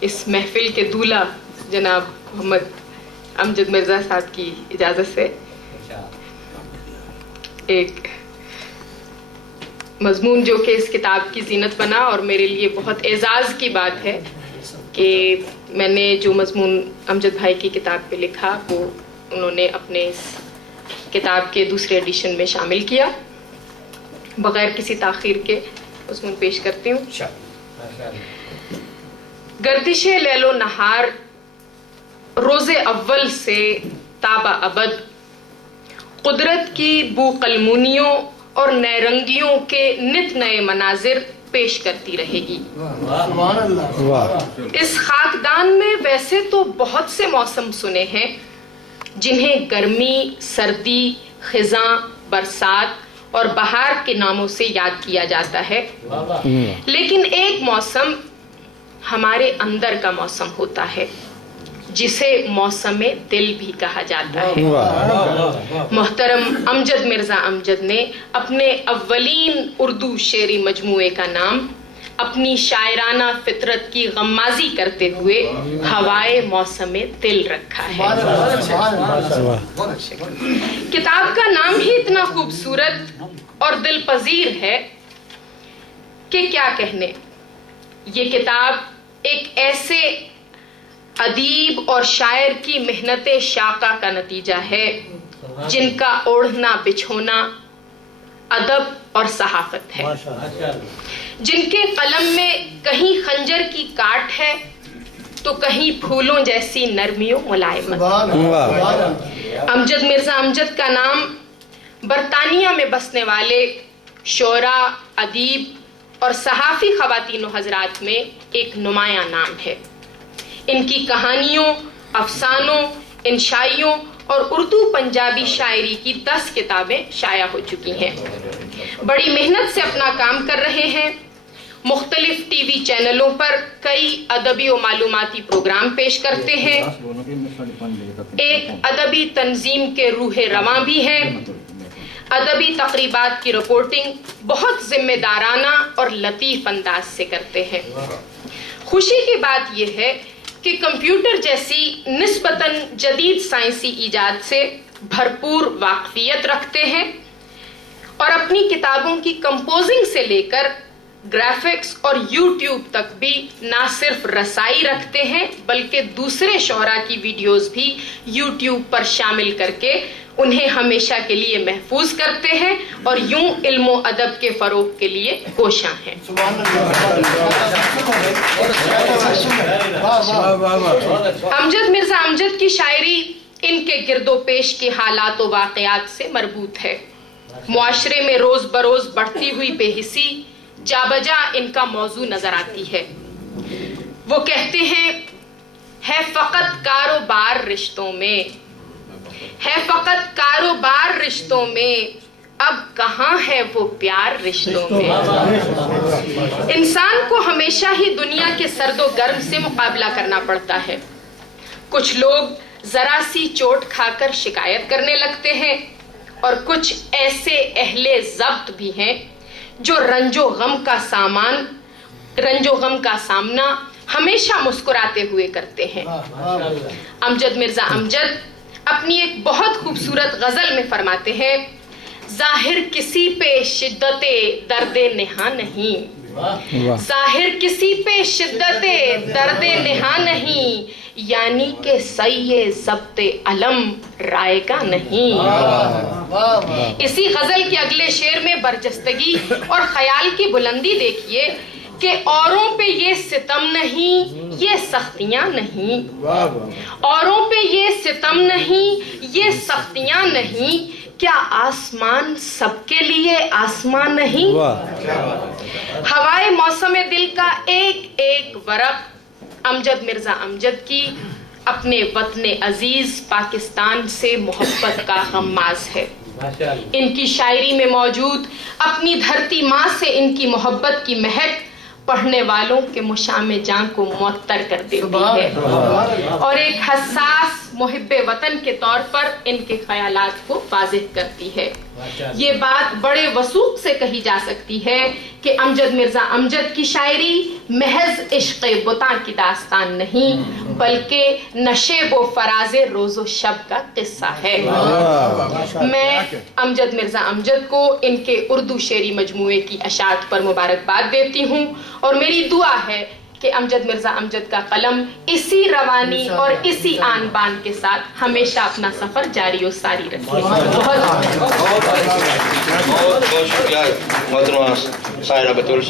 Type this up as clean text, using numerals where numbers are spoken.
اس محفل کے دولہ جناب محمد امجد مرزا صاحب کی اجازت سے ایک مضمون جو کہ اس کتاب کی زینت بنا اور میرے لیے بہت اعزاز کی بات ہے کہ میں نے جو مضمون امجد بھائی کی کتاب پہ لکھا وہ انہوں نے اپنے اس کتاب کے دوسرے ایڈیشن میں شامل کیا. بغیر کسی تاخیر کے مضمون پیش کرتی ہوں. گردش لیل و نہار روز اول سے تابا ابد قدرت کی بو قلمونیوں اور نئے رنگیوں کے نت نئے مناظر پیش کرتی رہے گی. اس خاکدان میں ویسے تو بہت سے موسم سنے ہیں جنہیں گرمی، سردی، خزاں، برسات اور بہار کے ناموں سے یاد کیا جاتا ہے، لیکن ایک موسم ہمارے اندر کا موسم ہوتا ہے جسے موسم دل بھی کہا جاتا ہے. محترم امجد مرزا امجد نے اپنے اولین اردو شعری مجموعے کا نام اپنی شاعرانہ فطرت کی غمازی کرتے ہوئے ہوائے موسم دل رکھا ہے. کتاب کا نام ہی اتنا خوبصورت اور دل پذیر ہے کہ کیا کہنے. یہ کتاب ایک ایسے ادیب اور شاعر کی محنت شاقہ کا نتیجہ ہے جن کا اوڑھنا بچھونا ادب اور صحافت ہے، جن کے قلم میں کہیں خنجر کی کاٹ ہے تو کہیں پھولوں جیسی نرمی و ملائمت. امجد مرزا امجد کا نام برطانیہ میں بسنے والے شعراء، ادیب اور صحافی خواتین و حضرات میں ایک نمایاں نام ہے. ان کی کہانیوں، افسانوں، انشائیوں اور اردو پنجابی شاعری کی 10 کتابیں شائع ہو چکی ہیں. بڑی محنت سے اپنا کام کر رہے ہیں. مختلف ٹی وی چینلوں پر کئی ادبی و معلوماتی پروگرام پیش کرتے ہیں. ایک ادبی تنظیم کے روح رواں بھی ہیں. ادبی تقریبات کی رپورٹنگ بہت ذمہ دارانہ اور لطیف انداز سے کرتے ہیں. خوشی کی بات یہ ہے کہ کمپیوٹر جیسی نسبتاً جدید سائنسی ایجاد سے بھرپور واقفیت رکھتے ہیں اور اپنی کتابوں کی کمپوزنگ سے لے کر گرافکس اور یوٹیوب تک بھی نہ صرف رسائی رکھتے ہیں بلکہ دوسرے شعراء کی ویڈیوز بھی یوٹیوب پر شامل کر کے انہیں ہمیشہ کے لیے محفوظ کرتے ہیں اور یوں علم و ادب کے فروغ کے لیے کوشاں ہیں. امجد مرزا امجد کی شاعری ان کے گرد و پیش کے حالات و واقعات سے مربوط ہے. معاشرے میں روز بروز بڑھتی ہوئی بے حسی جا بجا ان کا موضوع نظر آتی ہے. وہ کہتے ہیں ہے فقط کاروبار رشتوں میں، ہے فقط کاروبار رشتوں میں، اب کہاں ہے وہ پیار رشتوں میں. انسان کو ہمیشہ ہی دنیا کے سرد و گرم سے مقابلہ کرنا پڑتا ہے. کچھ لوگ ذرا سی چوٹ کھا کر شکایت کرنے لگتے ہیں اور کچھ ایسے اہل ضبط بھی ہیں جو رنج و غم کا سامنا ہمیشہ مسکراتے ہوئے کرتے ہیں. امجد مرزا امجد اپنی ایک بہت خوبصورت غزل میں فرماتے ہیں ظاہر کسی پہ شدت درد نہاں نہیں، ظاہر کسی پہ شدت درد نہاں نہیں، یعنی کہ سیے ضبط علم رائے کا نہیں. اسی غزل کے اگلے شعر میں برجستگی اور خیال کی بلندی دیکھیے کہ اوروں پہ یہ ستم نہیں، یہ سختیاں نہیں، اوروں پہ یہ ستم نہیں، یہ سختیاں نہیں، کیا آسمان سب کے لیے آسمان نہیں. ہوائے موسم دل کا ایک ایک ورق امجد مرزا امجد کی اپنے وطن عزیز پاکستان سے محبت کا غماز ہے. ان کی شاعری میں موجود اپنی دھرتی ماں سے ان کی محبت کی مہک پڑھنے والوں کے مشام جاں کو معطر کر دیتی ہے اور ایک حساس محب وطن کے طور پر ان کے خیالات کو واضح کرتی ہے. یہ بات بڑے وثوق سے کہی جا سکتی ہے کہ امجد مرزا امجد کی شاعری محض عشق بتاں کی داستان نہیں بلکہ نشیب و فراز روز و شب کا قصہ ہے۔ میں امجد مرزا امجد کو ان کے اردو شعری مجموعے کی اشاعت پر مبارکباد دیتی ہوں، اور میری دعا ہے کہ امجد مرزا امجد کا قلم اسی روانی اور اسی آن بان کے ساتھ ہمیشہ اپنا سفر جاری و ساری رکھے۔ بہت شکریہ محترمہ سائرہ بطول۔